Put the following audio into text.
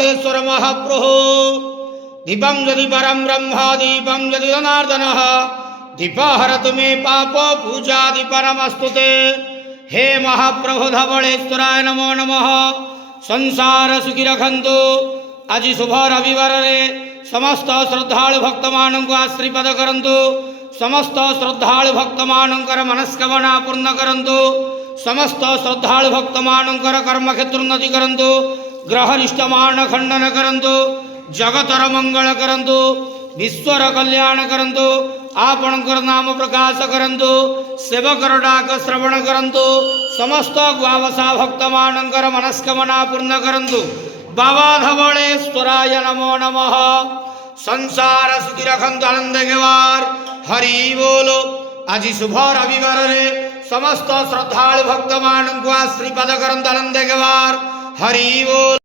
धवलेश्वर महाप्रभु दीपं यदि परं ब्रह्म दीपं यदि जनार्दनः दीपहरतु मे पाप पूजादि परमस्तु ते। हे महाप्रभु धवलेश्वराय नमो नमः। संसार सुखी रखंतु। आज शुभ रविवार रे समस्त श्रद्धालु भक्त मानक आश्रीपद करंतु। समस्त श्रद्धालु भक्त मानकर मनस्कामना पूर्ण करंतु। समस्त श्रद्धालु भक्त मानकर कर्म क्षेत्र उन्नति करंतु। ग्रहरिष्ट मान खंडन करंतु। जगतर मंगल करंतु। विश्वर कल्याण करंतु। आपणकर नाम प्रकाश करंतु। सेवकर डाक श्रवण करंतु। समस्त ग्वावसा भक्त मानकर मनस्कामना पूर्ण करंतु। बाबा धवलेश्वराय नमो नमः। संसार सुखी रखंतु आनंद गेवार। हरि बोलो। आज शुभ रविवार रे समस्त श्रद्धालु भक्त मानक आश्रीपद करंतु आनंद गेवार। हरि बोल।